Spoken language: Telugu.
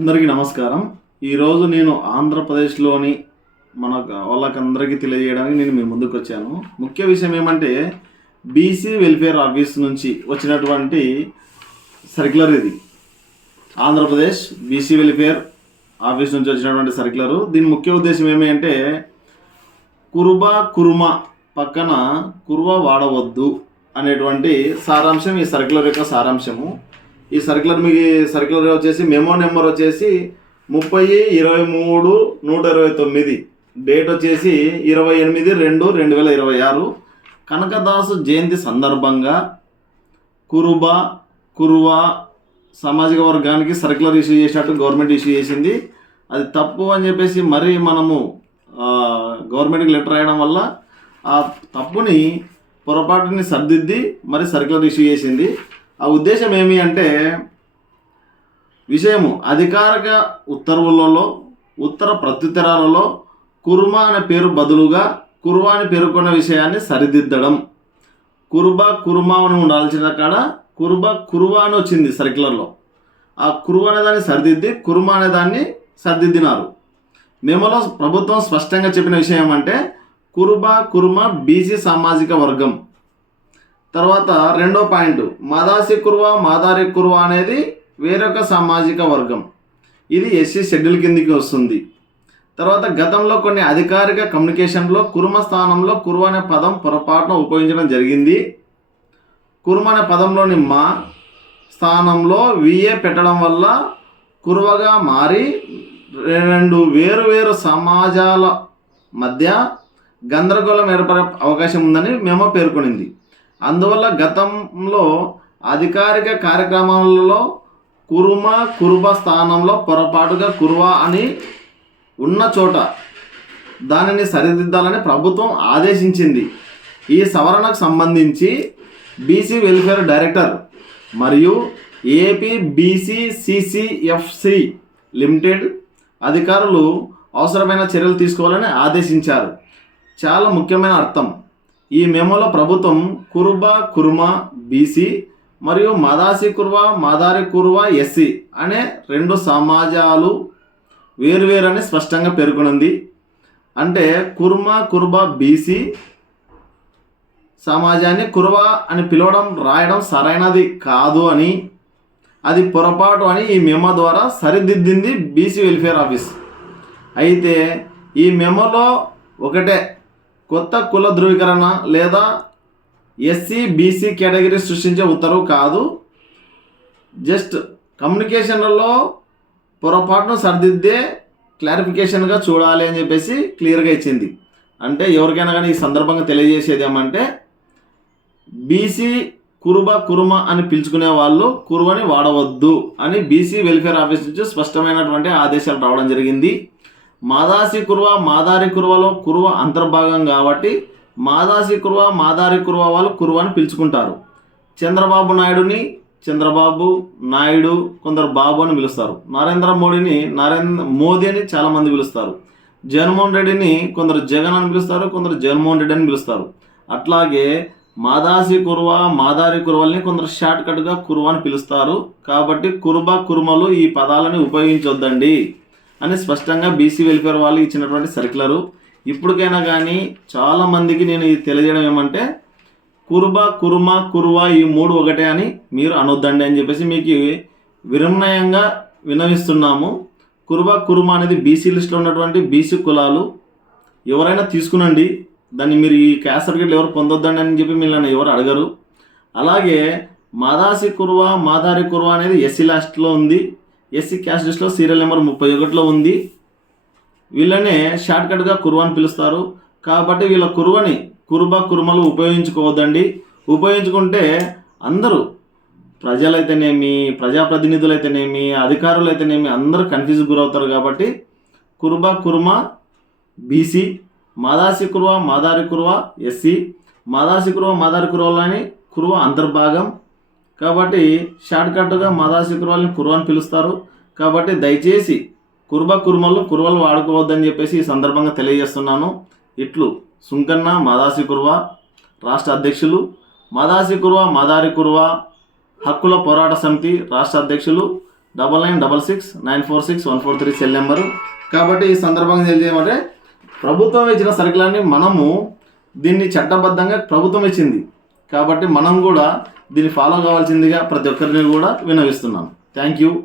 అందరికీ నమస్కారం. ఈరోజు నేను ఆంధ్రప్రదేశ్లోని మన వాళ్ళకందరికీ తెలియజేయడానికి నేను మీ ముందుకు వచ్చాను. ముఖ్య విషయం ఏమంటే బీసీ వెల్ఫేర్ ఆఫీస్ నుంచి వచ్చినటువంటి సర్క్యులర్ ఇది. ఆంధ్రప్రదేశ్ బీసీ వెల్ఫేర్ ఆఫీస్ నుంచి వచ్చినటువంటి సర్క్యులరు. దీని ముఖ్య ఉద్దేశం ఏమి అంటే కురుమ పక్కన కురువ వాడవద్దు అనేటువంటి సారాంశం ఈ సర్క్యులర్ యొక్క సారాంశము. ఈ సర్క్యులర్ వచ్చేసి మెమో నెంబర్ వచ్చేసి 30/23/129, డేట్ వచ్చేసి 28/2/2026. కనకదాసు జయంతి సందర్భంగా కురువ సామాజిక వర్గానికి సర్క్యులర్ ఇష్యూ చేసినట్టు గవర్నమెంట్ ఇష్యూ చేసింది. అది తప్పు అని చెప్పేసి మరి మనము గవర్నమెంట్కి లెటర్ రాయడం వల్ల ఆ తప్పుని పొరపాటుని సరిదిద్ది మరి సర్క్యులర్ ఇష్యూ చేసింది. ఆ ఉద్దేశం ఏమి అంటే విషయము అధికారిక ఉత్తర్వులలో ఉత్తర ప్రత్యుత్తరాలలో కుర్మ అనే పేరు బదులుగా కురువ అని పేర్కొన్న విషయాన్ని సరిదిద్దడం. కుర్మ అని ఉండాల్సిన కాడ కురువ అని వచ్చింది సర్క్యులర్లో. ఆ కురువ అనే దాన్ని సరిదిద్ది కుర్మ అనే దాన్ని సరిదిద్దినారు. మెమోలో ప్రభుత్వం స్పష్టంగా చెప్పిన విషయం ఏమంటే కుర్మ బీసీ సామాజిక వర్గం. తర్వాత రెండో పాయింట్ మాదారి కుర్వ అనేది వేరొక సామాజిక వర్గం. ఇది ఎస్సీ షెడ్యూల్ కిందికి వస్తుంది. తర్వాత గతంలో కొన్ని అధికారిక కమ్యూనికేషన్లో కుర్మ స్థానంలో కుర్వ అనే పదం పొరపాటున ఉపయోగించడం జరిగింది. కుర్మ అనే పదంలోని మా స్థానంలో విఏ పెట్టడం వల్ల కుర్వగా మారి రెండు వేరు సమాజాల మధ్య గందరగోళం ఏర్పడే అవకాశం ఉందని మేము పేర్కొనింది. అందువల్ల గతంలో అధికారిక కార్యక్రమాలలో కురుబ స్థానంలో పొరపాటుగా కుర్వ అని ఉన్న చోట దానిని సరిదిద్దాలని ప్రభుత్వం ఆదేశించింది. ఈ సవరణకు సంబంధించి బీసీ వెల్ఫేర్ డైరెక్టర్ మరియు ఏపీ బీసీసీసీఎఫ్సి లిమిటెడ్ అధికారులు అవసరమైన చర్యలు తీసుకోవాలని ఆదేశించారు. చాలా ముఖ్యమైన అర్థం. ఈ మెమోలో ప్రభుత్వం కుర్మ బీసీ మరియు మాదారి కుర్వ ఎస్సీ అనే రెండు సమాజాలు వేరువేరని స్పష్టంగా పేర్కొనింది. అంటే కుర్మ బీసీ సమాజాన్ని కుర్వ అని పిలవడం రాయడం సరైనది కాదు అని, అది పొరపాటు అని ఈ మెమో ద్వారా సరిదిద్దింది బీసీ వెల్ఫేర్ ఆఫీస్. అయితే ఈ మెమోలో ఒకటే కొత్త కుల ధృవీకరణ లేదా ఎస్సీ బీసీ కేటగిరీ సృష్టించే ఉత్తర్వు కాదు. జస్ట్ కమ్యూనికేషన్లలో పొరపాటును సరిదిద్దే క్లారిఫికేషన్గా చూడాలి అని చెప్పేసి క్లియర్గా ఇచ్చింది. అంటే ఎవరికైనా కానీ ఈ సందర్భంగా తెలియజేసేది ఏమంటే బీసీ కుర్మ అని పిలుచుకునే వాళ్ళు కుర్వని వాడవద్దు అని బీసీ వెల్ఫేర్ ఆఫీస్ నుంచి స్పష్టమైనటువంటి ఆదేశాలు రావడం జరిగింది. మాదారి కుర్వలో కుర్వ అంతర్భాగం కాబట్టి మాదారి కుర్వ వాళ్ళు కుర్వ అని పిలుచుకుంటారు. చంద్రబాబు నాయుడుని చంద్రబాబు నాయుడు, కొందరు బాబు అని పిలుస్తారు. నరేంద్ర మోదీ అని చాలామంది పిలుస్తారు. జగన్మోహన్ రెడ్డిని కొందరు జగన్ అని పిలుస్తారు, కొందరు జగన్మోహన్ రెడ్డి అని పిలుస్తారు. అట్లాగే మాదారి కుర్వల్ని కొందరు షార్ట్ కట్గా కుర్వ అని పిలుస్తారు. కాబట్టి కుర్మలు ఈ పదాలని ఉపయోగించొద్దండి అని స్పష్టంగా బీసీ వెల్ఫేర్ వాళ్ళు ఇచ్చినటువంటి సర్క్యులరు. ఇప్పటికైనా కానీ చాలామందికి నేను ఇది తెలియజేయడం ఏమంటే కుర్వ ఈ మూడు ఒకటే అని మీరు అనొద్దండి అని చెప్పేసి మీకు వినమ్రంగా విన్నవిస్తున్నాము. కుర్మ అనేది బీసీ లిస్టులో ఉన్నటువంటి బీసీ కులాలు ఎవరైనా తీసుకునండి. దాన్ని మీరు ఈ క్యాస్ట్ సర్టిఫికేట్లు ఎవరు పొందొద్దండి అని చెప్పి మిమ్మల్ని ఎవరు అడగరు. అలాగే మాదారి కుర్వ అనేది ఎస్సీ లాస్ట్లో ఉంది. ఎస్సీ క్యాస్ట్ లిస్ట్లో సీరియల్ నెంబర్ 31లో ఉంది. వీళ్ళనే షార్ట్కట్గా కుర్వ అని పిలుస్తారు. కాబట్టి వీళ్ళ కుర్మలు ఉపయోగించుకోవద్దండి. ఉపయోగించుకుంటే అందరూ ప్రజలైతేనేమి, ప్రజాప్రతినిధులు అయితేనేమి, అధికారులు అయితేనేమి అందరూ కన్ఫ్యూజ్ గురవుతారు. కాబట్టి కుర్మ బీసీ, మాదారి కుర్వ ఎస్సీ, మాదారి కుర్వలని కుర్వ అంతర్భాగం. కాబట్టి షార్ట్కట్గా మాదారి కుర్వల్ని కుర్వ అని పిలుస్తారు. కాబట్టి దయచేసి కుర్వలు వాడుకోవద్దని చెప్పేసి ఈ సందర్భంగా తెలియజేస్తున్నాను. ఇట్లు సుంకన్న మాదారి కుర్వ రాష్ట్ర అధ్యక్షులు, మాదారి కుర్వ హక్కుల పోరాట సమితి రాష్ట్ర అధ్యక్షులు 9966946143 సెల్ నెంబరు. కాబట్టి ఈ సందర్భంగా తెలియజేయమంటే ప్రభుత్వం ఇచ్చిన సర్కులర్ని మనము దీన్ని చట్టబద్ధంగా ప్రభుత్వం ఇచ్చింది కాబట్టి మనం కూడా దీన్ని ఫాలో కావాల్సిందిగా ప్రతి ఒక్కరిని కూడా విన్నవిస్తున్నాను. Thank you.